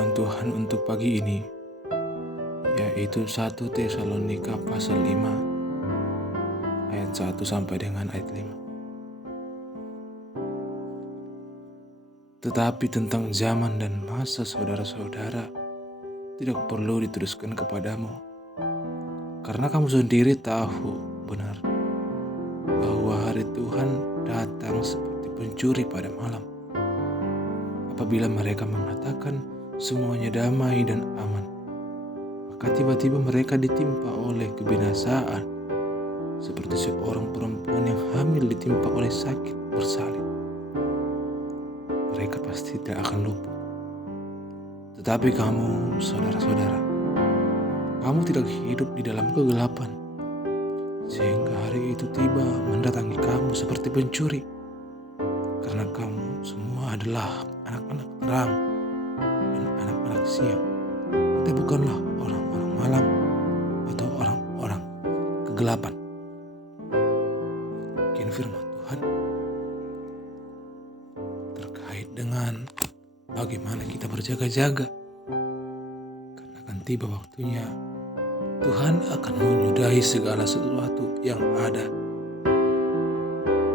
firman Tuhan untuk pagi ini, yaitu 1 Tesalonika pasal 5 ayat 1 sampai dengan ayat 5. Tetapi tentang zaman dan masa saudara-saudara tidak perlu dituliskan kepadamu, karena kamu sendiri tahu benar bahwa hari Tuhan datang seperti pencuri pada malam. Apabila mereka mengatakan semuanya damai dan aman, maka tiba-tiba mereka ditimpa oleh kebinasaan, seperti seorang perempuan yang hamil ditimpa oleh sakit bersalin. Mereka pasti tidak akan lupa. Tetapi kamu, saudara-saudara, kamu tidak hidup di dalam kegelapan, sehingga hari itu tiba mendatangi kamu seperti pencuri. Karena kamu semua adalah anak-anak terang dan anak-anak siang. Kita bukanlah orang-orang malam atau orang-orang kegelapan. Demikian firman Tuhan terkait dengan bagaimana kita berjaga-jaga. Karena akan tiba waktunya Tuhan akan menyudahi segala sesuatu yang ada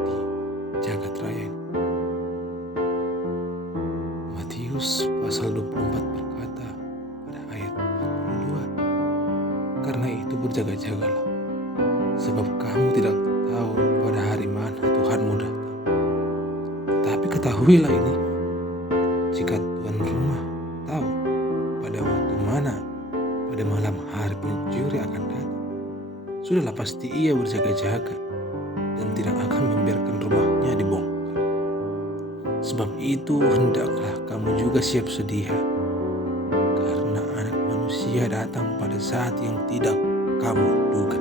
di jagat raya ini. Matius pasal 24 berkata pada ayat 42, karena itu berjaga-jagalah, sebab kamu tidak tahu pada hari mana Tuhanmu datang. Tapi ketahuilah ini, jika tuan rumah tahu pada waktu mana pada malam hari pencuri akan datang, sudahlah pasti ia berjaga-jaga dan tidak akan membiarkan rumahnya dibongkar. Sebab itu hendaklah kamu juga siap sedia, karena Anak Manusia datang pada saat yang tidak kamu duga.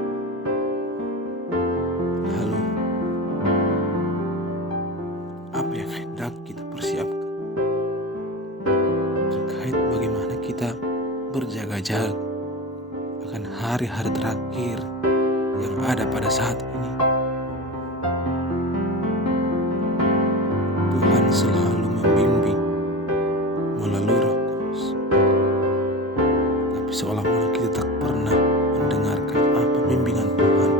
Lalu, apa yang hendak kita persiapkan terkait bagaimana kita berjaga-jaga akan hari-hari terakhir yang ada pada saat ini? Tuhan selalu membimbing melalui Roh Kudus, tapi seolah-olah kita tak pernah mendengarkan apa bimbingan Tuhan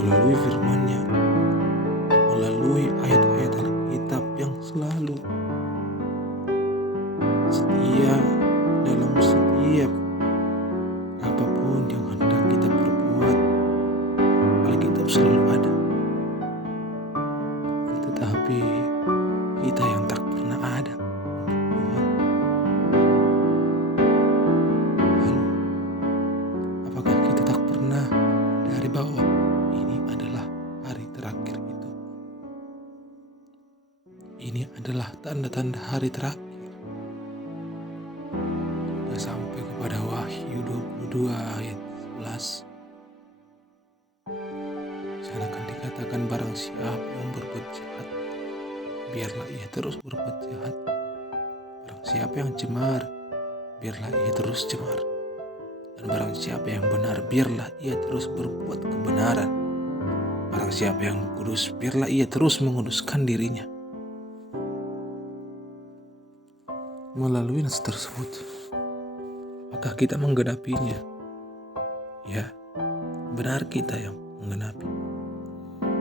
melalui firman-Nya, melalui ayat-ayat Alkitab yang selalu setia dalam setiap apapun yang hendak kita perbuat. Alkitab selalu ada. Tetapi kita yang tak pernah ada untuk Tuhan. Lalu, apakah kita tak pernah dari bahwa ini adalah hari terakhir itu? Ini adalah tanda-tanda hari terakhir. Sampai kepada Wahyu 22 ayat 11. Sana akan dikatakan, barang siapa yang berbuat jahat, biarlah ia terus berbuat jahat. Barang siapa yang cemar, biarlah ia terus cemar. Dan barang siapa yang benar, biarlah ia terus berbuat kebenaran. Barang siapa yang kudus, biarlah ia terus menguduskan dirinya. Melalui nas tersebut, apakah kita menggenapinya? Ya, benar kita yang menggenapi.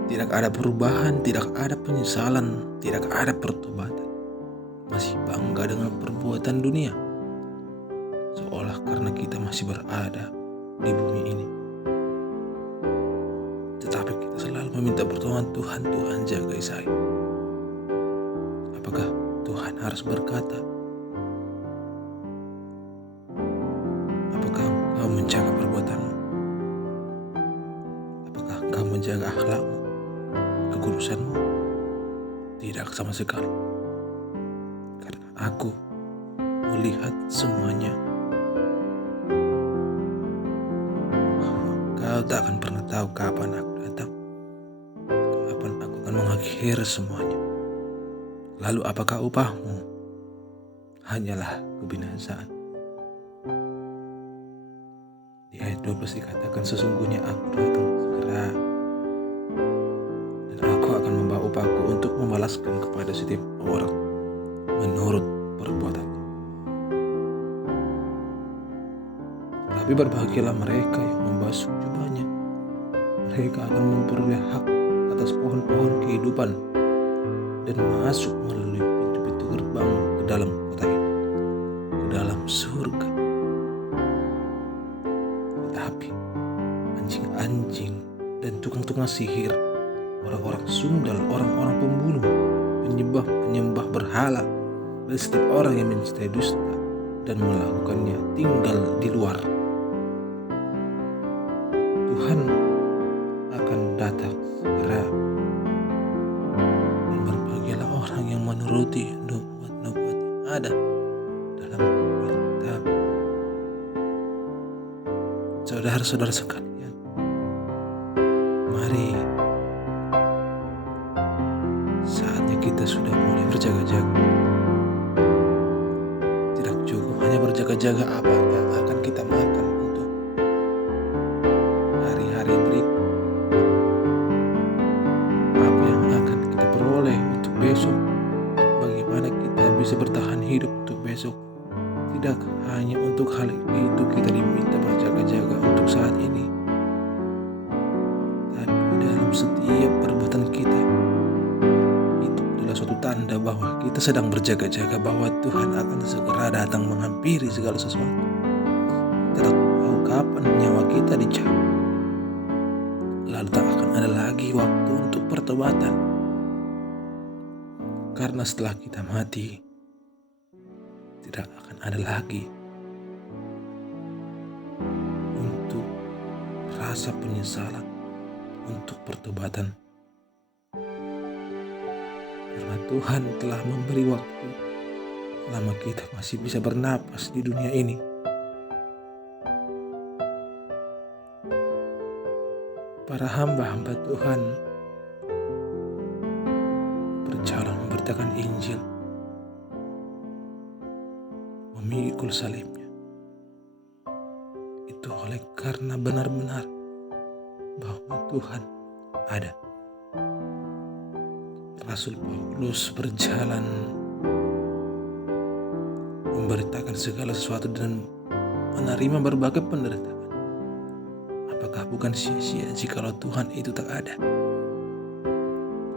Tidak ada perubahan, tidak ada penyesalan, tidak ada pertobatan. Masih bangga dengan perbuatan dunia, seolah karena kita masih berada di bumi ini. Tetapi kita selalu meminta pertolongan Tuhan, Tuhan jagai saya. Apakah Tuhan harus berkata, apakah engkau menjaga perbuatanmu? Apakah engkau menjaga akhlakmu, kekudusanmu? Tidak sama sekali. Karena aku melihat semuanya. Kau tak akan pernah tahu kapan aku datang, kapan aku akan mengakhiri semuanya. Lalu apakah upahmu? Hanyalah kebinasaan. Di ayat 12 dikatakan, sesungguhnya aku datang segera, dan aku akan membawa upahku untuk membalaskan kepada setiap orang menurut perbuatannya. Tapi berbahagialah mereka yang membasuh jubahnya. Mereka akan memperoleh hak atas pohon-pohon kehidupan dan masuk melalui pintu-pintu gerbang ke dalam kota itu, ke dalam surga. Tetapi anjing-anjing dan tukang-tukang sihir, orang-orang sundal, orang-orang pembunuh, penyembah berhala, dan setiap orang yang mencintai dusta dan melakukannya tinggal di luar. Tuhan akan datang segera, dan berbahagialah orang yang menuruti nubuat-nubuat yang ada dalam Alkitab. Saudara-saudara sekalian, mari saatnya kita sudah mulai berjaga-jaga. Tidak cukup hanya berjaga-jaga apa yang akan kita makan untuk hari-hari berikut, apa yang akan kita peroleh untuk besok, bagaimana kita bisa bertahan hidup untuk besok. Tidak hanya untuk hal itu kita diminta berjaga-jaga untuk saat ini, tapi dalam setiap perbuatan kita itu adalah suatu tanda bahwa kita sedang berjaga-jaga, bahwa Tuhan akan segera datang menghampiri segala sesuatu. Kita tak tahu kapan nyawa kita dicabut, lalu tak akan ada lagi waktu untuk pertobatan, karena setelah kita mati tidak akan ada lagi untuk rasa penyesalan, untuk pertobatan, karena Tuhan telah memberi waktu selama kita masih bisa bernapas di dunia ini. Para hamba-hamba Tuhan berjalan memberitakan Injil, memikul salibnya, itu oleh karena benar-benar bahwa Tuhan ada. Rasul Paulus berjalan memberitakan segala sesuatu dan menerima berbagai penderitaan. Apakah bukan sia-sia jikalau Tuhan itu tak ada?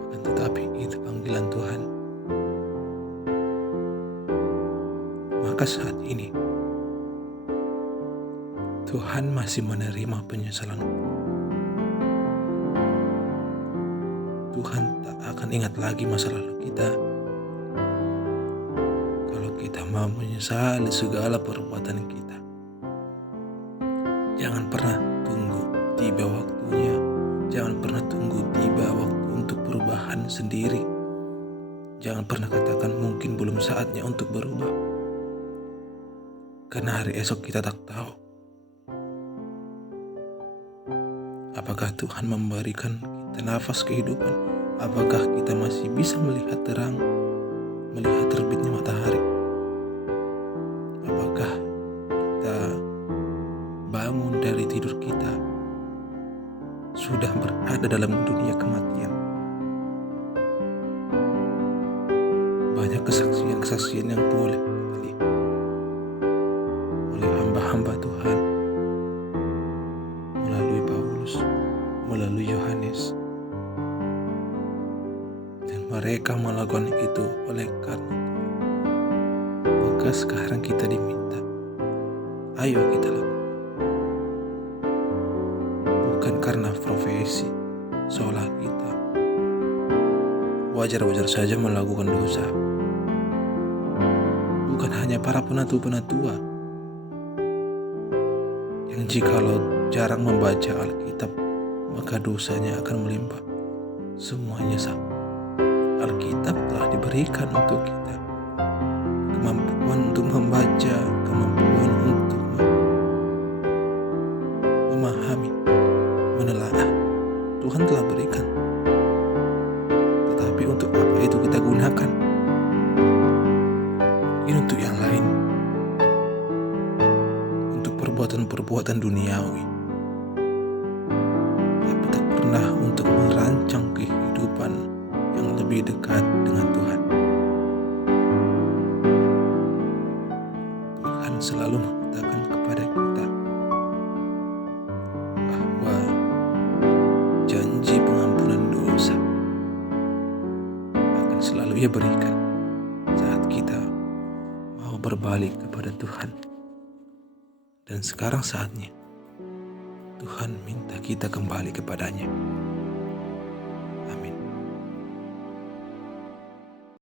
Akan tetapi itu panggilan Tuhan. Maka saat ini Tuhan masih menerima penyesalan. Tuhan tak akan ingat lagi masa lalu kita kalau kita mau menyesali segala perbuatan kita. Jangan pernah tunggu tiba waktunya. Jangan pernah tunggu tiba waktu untuk perubahan sendiri. Jangan pernah katakan mungkin belum saatnya untuk berubah, karena hari esok kita tak tahu. Apakah Tuhan memberikan kita nafas kehidupan? Apakah kita masih bisa melihat terang, melihat terbitnya matahari? Apakah kita bangun dari tidur kita sudah berada dalam dunia kematian? Banyak kesaksian-kesaksian yang boleh dilihat oleh hamba-hamba Tuhan, melalui Paulus, melalui Yohanes, dan mereka melakukan itu oleh karena Tuhan. Maka sekarang kita diminta, ayo kita lakukan. Bukan karena profesi, seolah kita wajar-wajar saja melakukan dosa. Bukan hanya para penatua yang jikalau jarang membaca Alkitab, maka dosanya akan melimpah. Semuanya sama. Alkitab telah diberikan untuk kita, kemampuan untuk membaca, kemampuan untuk memahami, menelaah. Tuhan telah berikan. Tetapi untuk apa itu kita gunakan? Ini untuk yang lain, untuk perbuatan-perbuatan duniawi, tapi tak pernah untuk merancang kehidupan yang lebih dekat dengan Tuhan. selalu mengatakan kepada kita bahwa janji pengampunan dosa akan selalu Ia berikan saat kita mau berbalik kepada Tuhan. Dan sekarang saatnya Tuhan minta kita kembali kepadanya.